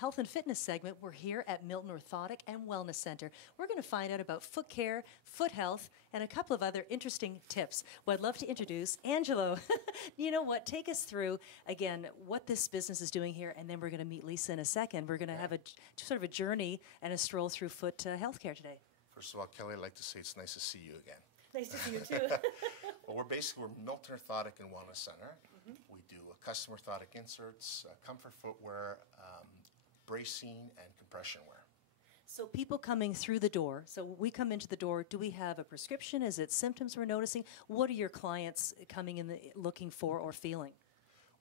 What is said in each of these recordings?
health and fitness segment, we're here at Milton Orthothic and Wellness Center. We're going to find out about foot care, foot health, and a couple of other interesting tips. Well, I'd love to introduce Angelo. You know what? Take us through, again, what this business is doing here, and then we're going to meet Lisa in a second. We're going to have a sort of a journey and a stroll through foot healthcare today. First of all, Kelly, I'd like to say it's nice to see you again. Nice to see you too. Well, we're Milton Orthothic and Wellness Center. We do custom orthotic inserts, comfort footwear, bracing, and compression wear. So people coming through the door, so we come into the door, do we have a prescription? Is it symptoms we're noticing? What are your clients coming in looking for or feeling?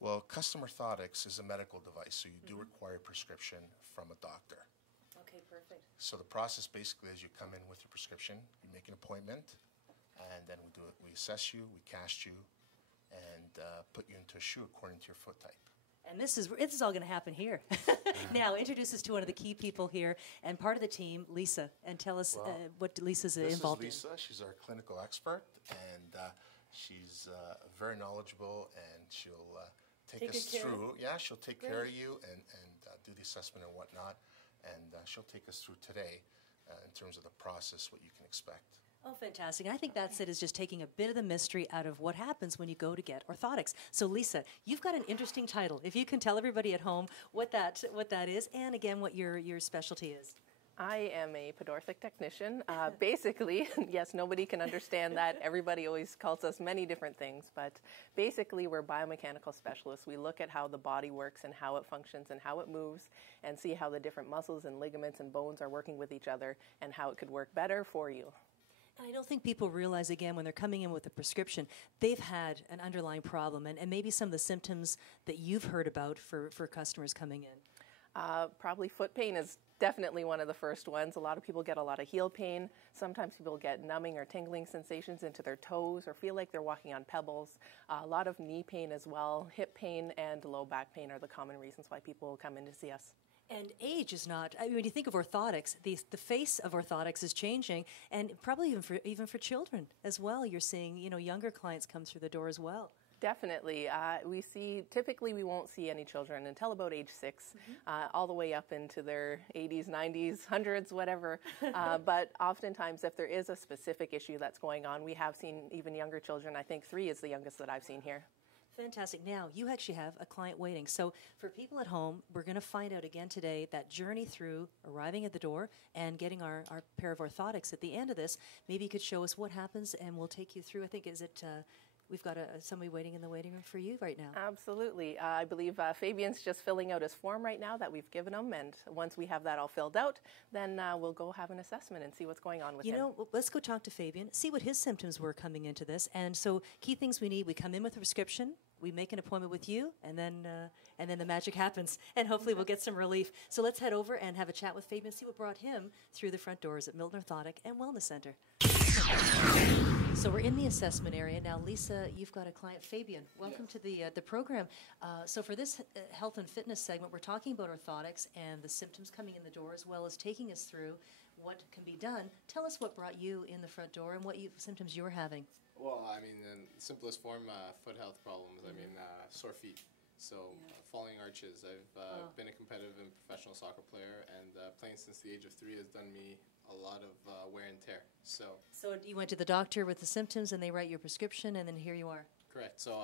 Well, custom orthotics is a medical device, so you do require a prescription from a doctor. Okay, perfect. So the process basically is you come in with your prescription, you make an appointment, and then we assess you, we cast you, and put you into a shoe according to your foot type. And this is all going to happen here. Now, introduce us to one of the key people here and part of the team, Lisa, and tell us what Lisa's involved in. This is Lisa. She's our clinical expert, and she's very knowledgeable, and she'll take us through. Yeah, she'll take care of you and do the assessment and whatnot, and she'll take us through today in terms of the process, what you can expect. Oh, fantastic. And I think that's it, is just taking a bit of the mystery out of what happens when you go to get orthotics. So, Lisa, you've got an interesting title. If you can tell everybody at home what that is, and again, what your specialty is. I am a podorthic technician. Basically, yes, nobody can understand that. Everybody always calls us many different things, but basically we're biomechanical specialists. We look at how the body works and how it functions and how it moves and see how the different muscles and ligaments and bones are working with each other and how it could work better for you. I don't think people realize, again, when they're coming in with a prescription, they've had an underlying problem and maybe some of the symptoms that you've heard about for customers coming in. Probably foot pain is definitely one of the first ones. A lot of people get a lot of heel pain. Sometimes people get numbing or tingling sensations into their toes or feel like they're walking on pebbles. A lot of knee pain as well. Hip pain and low back pain are the common reasons why people come in to see us. And age is not, I mean, when you think of orthotics, the face of orthotics is changing, and probably even for children as well. You're seeing, younger clients come through the door as well. Definitely. Typically we won't see any children until about age 6, all the way up into their 80s, 90s, 100s, whatever. But oftentimes if there is a specific issue that's going on, we have seen even younger children. I think 3 is the youngest that I've seen here. Fantastic. Now, you actually have a client waiting. So for people at home, we're going to find out again today that journey through arriving at the door and getting our pair of orthotics at the end of this. Maybe you could show us what happens, and we'll take you through. I think, we've got somebody waiting in the waiting room for you right now. Absolutely. I believe Fabian's just filling out his form right now that we've given him, and once we have that all filled out, then we'll go have an assessment and see what's going on with him. Let's go talk to Fabian, see what his symptoms were coming into this. And so key things we need, we come in with a prescription, we make an appointment with you, and then the magic happens, and hopefully we'll get some relief. So let's head over and have a chat with Fabian, see what brought him through the front doors at Milton Orthothic and Wellness Center. So we're in the assessment area. Now, Lisa, you've got a client, Fabian. Welcome to the program. So for this health and fitness segment, we're talking about orthotics and the symptoms coming in the door, as well as taking us through what can be done. Tell us what brought you in the front door and what symptoms you were having. Well, I mean, in simplest form, foot health problems. I mean, sore feet. So falling arches. I've been a competitive and professional soccer player, and playing since the age of 3 has done me a lot of wear and tear. So you went to the doctor with the symptoms, and they write your prescription, and then here you are. Correct. So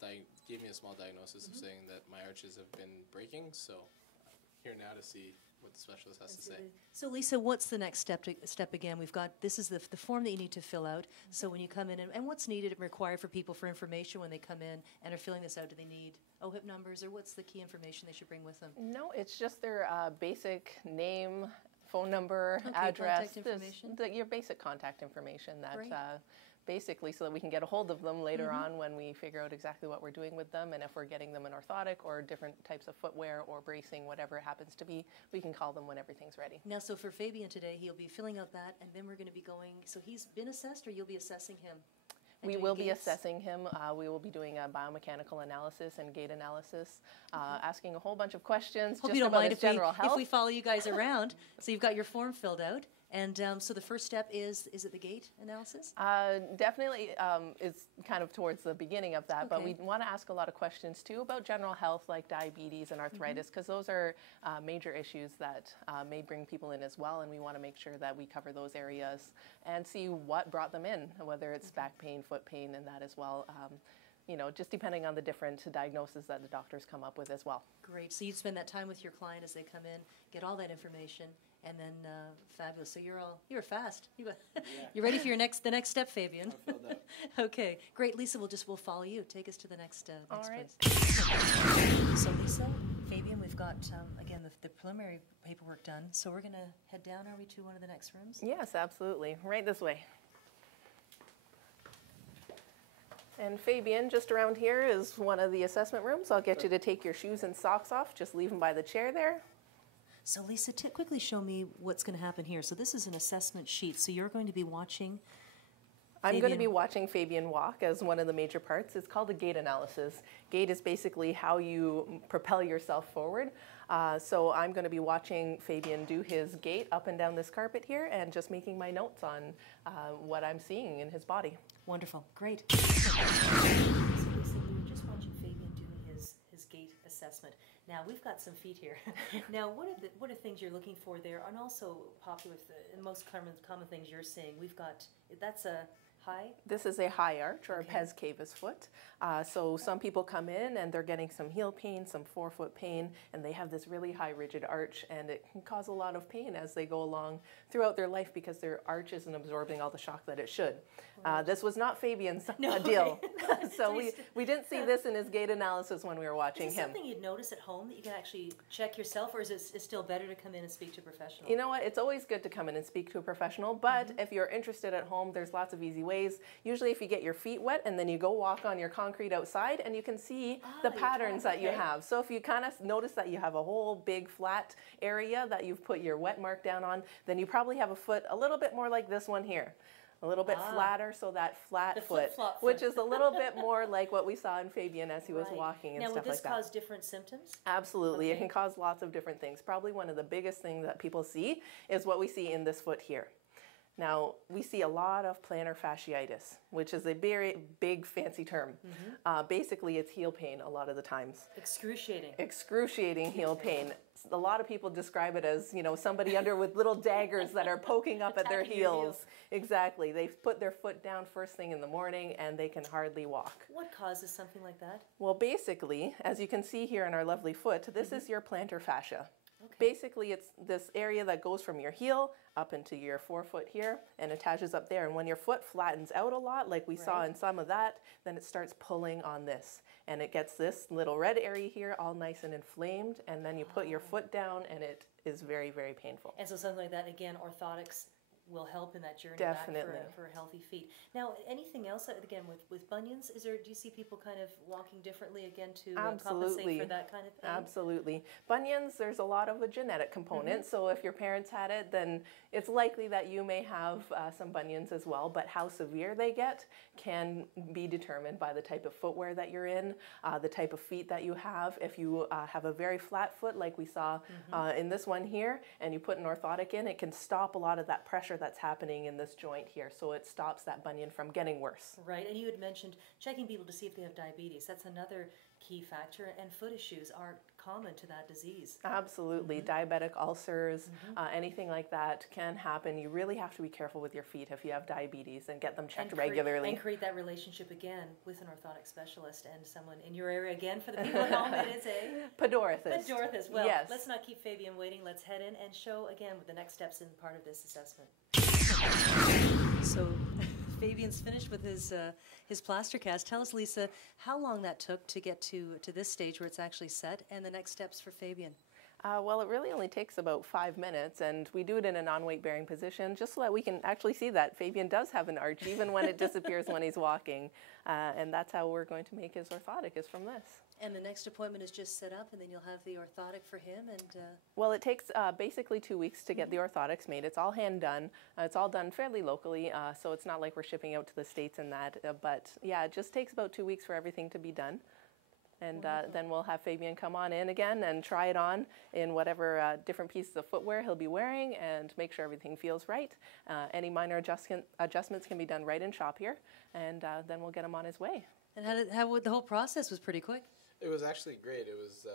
they gave me a small diagnosis of saying that my arches have been breaking. So I'm here now to see what the specialist has to say. So Lisa, what's the next step again? We've got, this is the form that you need to fill out. So when you come in, and what's needed and required for people for information when they come in and are filling this out? Do they need OHIP numbers, or what's the key information they should bring with them? No, it's just their basic name, phone number, address, contact information. Your basic contact information that basically so that we can get a hold of them later on when we figure out exactly what we're doing with them, and if we're getting them an orthotic or different types of footwear or bracing, whatever it happens to be, we can call them when everything's ready. Now, so for Fabian today, he'll be filling out that, and then we're going to be going, so he's been assessed, or you'll be assessing him? We will be assessing him. We will be doing a biomechanical analysis and gait analysis, asking a whole bunch of questions Hope just you don't about mind his general health. if we follow you guys around. So you've got your form filled out, And so the first step is it the gait analysis? Definitely is kind of towards the beginning of that, but we want to ask a lot of questions too about general health like diabetes and arthritis, because those are major issues that may bring people in as well, and we want to make sure that we cover those areas and see what brought them in, whether it's back pain, foot pain, and that as well. You know, just depending on the different diagnoses that the doctors come up with as well. Great. So you spend that time with your client as they come in, get all that information, and then fabulous. So you're fast. You're ready for the next step, Fabian. I filled out. Okay, great. Lisa, we'll follow you. Take us to the next All right. place. So Lisa, Fabian, we've got again the preliminary paperwork done. So we're gonna head down. Are we to one of the next rooms? Yes, absolutely. Right this way. And Fabian, just around here is one of the assessment rooms. I'll get you to take your shoes and socks off. Just leave them by the chair there. So Lisa, quickly show me what's going to happen here. So this is an assessment sheet. So you're going to be watching I'm going to be watching Fabian walk as one of the major parts. It's called a gait analysis. Gait is basically how you propel yourself forward. So I'm going to be watching Fabian do his gait up and down this carpet here and just making my notes on what I'm seeing in his body. Wonderful. Great. So Lisa, we were just watching Fabian doing his gait assessment. Now, we've got some feet here. Now, what are things you're looking for there? And also, popular, the most common things you're seeing, we've got, that's a high? This is a high arch or a pes cavus foot. So some people come in and they're getting some heel pain, some forefoot pain, and they have this really high rigid arch, and it can cause a lot of pain as they go along throughout their life because their arch isn't absorbing all the shock that it should. This was not Fabian's deal. So we didn't see this in his gait analysis when we were watching him. Is it something you'd notice at home that you can actually check yourself, or is it still better to come in and speak to a professional? You know what? It's always good to come in and speak to a professional, but if you're interested at home, there's lots of easy ways. Usually if you get your feet wet and then you go walk on your concrete outside and you can see the patterns that you have. So if you kind of notice that you have a whole big flat area that you've put your wet mark down on, then you probably have a foot a little bit more like this one here. A little bit flatter, so that flat foot, which is a little bit more like what we saw in Fabian as he was walking and stuff like that. Now, would this cause different symptoms? Absolutely. It can cause lots of different things. Probably one of the biggest things that people see is what we see in this foot here. Now, we see a lot of plantar fasciitis, which is a very big fancy term. Basically, it's heel pain a lot of the times. Excruciating. Excruciating heel pain. A lot of people describe it as, you know, somebody under with little daggers that are poking up at their heels. Exactly. They've put their foot down first thing in the morning and they can hardly walk. What causes something like that? Well, basically, as you can see here in our lovely foot, this is your plantar fascia. Basically, it's this area that goes from your heel up into your forefoot here and attaches up there. And when your foot flattens out a lot, like we saw in some of that, then it starts pulling on this. And it gets this little red area here all nice and inflamed. And then you put your foot down and it is very, very painful. And so something like that, again, orthotics will help in that journey Definitely. back for healthy feet. Now, anything else, again, with bunions, do you see people kind of walking differently again to compensate for that kind of pain? Absolutely. Bunions, there's a lot of a genetic component. So if your parents had it, then it's likely that you may have some bunions as well. But how severe they get can be determined by the type of footwear that you're in, the type of feet that you have. If you have a very flat foot like we saw in this one here, and you put an orthotic in, it can stop a lot of that pressure that's happening in this joint here. So it stops that bunion from getting worse. Right. And you had mentioned checking people to see if they have diabetes. That's another key factor. And foot issues are common to that disease. Absolutely. Diabetic ulcers, anything like that can happen. You really have to be careful with your feet if you have diabetes and get them checked regularly. And create that relationship again with an orthotic specialist and someone in your area. Again, for the people at home, it is a podorthist. Podorthist. Well, yes. Let's not keep Fabian waiting. Let's head in and show again the next steps in part of this assessment. So Fabian's finished with his plaster cast. Tell us, Lisa, how long that took to get to this stage where it's actually set, and the next steps for Fabian. Well, it really only takes about 5 minutes, and we do it in a non-weight bearing position just so that we can actually see that Fabian does have an arch, even when it disappears when he's walking. And that's how we're going to make his orthotic, is from this. And the next appointment is just set up, and then you'll have the orthotic for him. And well, it takes basically 2 weeks to get the orthotics made. It's all hand done. It's all done fairly locally, so it's not like we're shipping out to the States and that. But yeah, it just takes about 2 weeks for everything to be done. And then we'll have Fabian come on in again and try it on in whatever different pieces of footwear he'll be wearing and make sure everything feels right. Any minor adjustments can be done right in shop here, and then we'll get him on his way. And the whole process was pretty quick? It was actually great. It was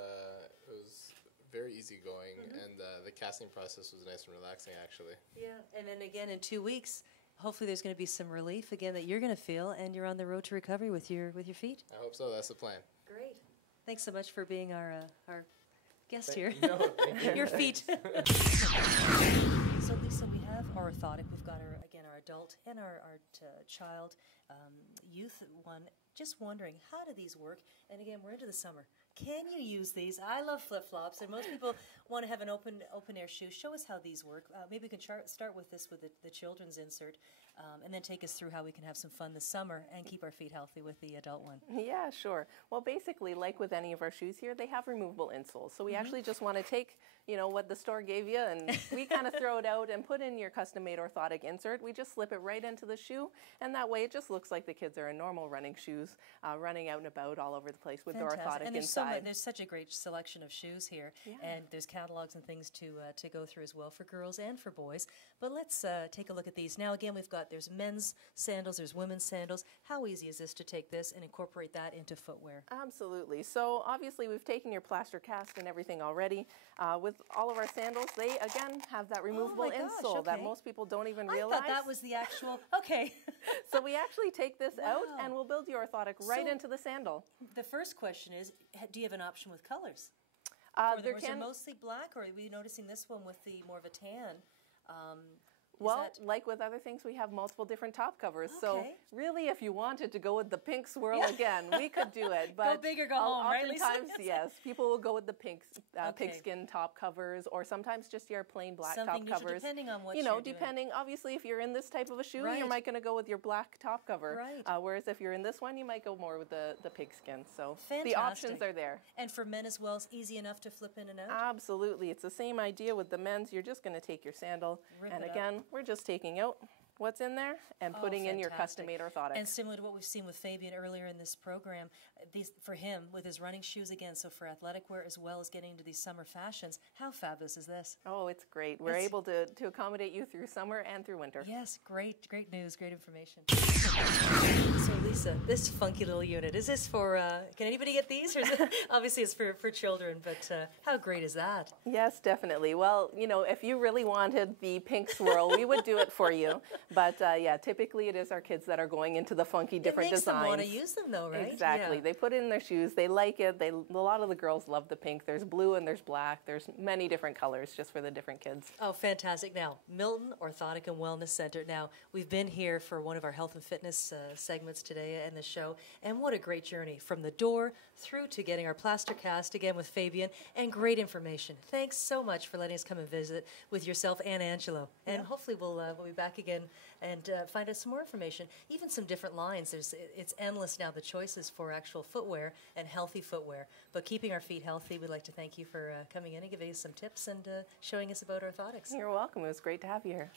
very easygoing, and the casting process was nice and relaxing, actually. Yeah, and then again in 2 weeks, hopefully there's going to be some relief again that you're going to feel, and you're on the road to recovery with your feet. I hope so. That's the plan. Great. Thanks so much for being our guest here. No, thank you. Your feet. So Lisa, we have our orthotic. We've got our adult and our child youth one. Just wondering, how do these work? And again, we're into the summer. Can you use these? I love flip-flops, and most people want to have an open-air shoe. Show us how these work. Maybe we can start with this with the children's insert, and then take us through how we can have some fun this summer and keep our feet healthy with the adult one. Yeah, sure. Well, basically, like with any of our shoes here, they have removable insoles. So we actually just want to take, what the store gave you, and we kind of throw it out and put in your custom-made orthotic insert. We just slip it right into the shoe, and that way it just looks like the kids are in normal running shoes, running out and about all over the place with Fantastic. the orthotic and inside. There's such a great selection of shoes here, and there's catalogs and things to go through as well for girls and for boys. But let's take a look at these. Now, again, there's men's sandals, there's women's sandals. How easy is this to take this and incorporate that into footwear? Absolutely. So obviously we've taken your plaster cast and everything already. With all of our sandals, they again have that removable insole that most people don't even realize. I thought that was the actual, okay. So we actually take this out and we'll build your orthotic right into the sandal. The first question is, do you have an option with colors? Or is it mostly black, or are we noticing this one with the more of a tan? Well, like with other things, we have multiple different top covers. Okay. So really, if you wanted to go with the pink swirl again, we could do it. But go big or go home, right, Lisa? Oftentimes, yes, people will go with the pigskin top covers, or sometimes just your plain black top covers. Depending on what you're doing. Obviously, if you're in this type of a shoe, you might going to go with your black top cover. Right. Whereas if you're in this one, you might go more with the pigskin. So fantastic. The options are there. And for men as well, it's easy enough to flip in and out? Absolutely. It's the same idea with the men's. You're just going to take your sandal, and again, we're just taking out what's in there and putting in your custom-made orthotic. And similar to what we've seen with Fabian earlier in this program, these for him with his running shoes again, so for athletic wear as well as getting into these summer fashions. How fabulous is this? Oh, it's great. We're able to accommodate you through summer and through winter. Yes, great news, great information. So Lisa, this funky little unit, is this for, can anybody get these? Or is it, obviously it's for children, but how great is that? Yes, definitely. Well, if you really wanted the pink swirl, we would do it for you. But yeah, typically it is our kids that are going into the funky different designs. It makes them want to use them though, right? Exactly. Yeah. They put it in their shoes. They like it. A lot of the girls love the pink. There's blue and there's black. There's many different colors just for the different kids. Oh, fantastic. Now, Milton Orthothic and Wellness Center. Now, we've been here for one of our health and fitness segments today in the show, and what a great journey from the door through to getting our plaster cast again with Fabian, and great information. Thanks so much for letting us come and visit with yourself and Angelo. And hopefully we'll be back again and find out some more information, even some different lines. It's endless now, the choices for actual footwear and healthy footwear. But keeping our feet healthy, we'd like to thank you for coming in and giving us some tips and showing us about orthotics. You're welcome. It was great to have you here.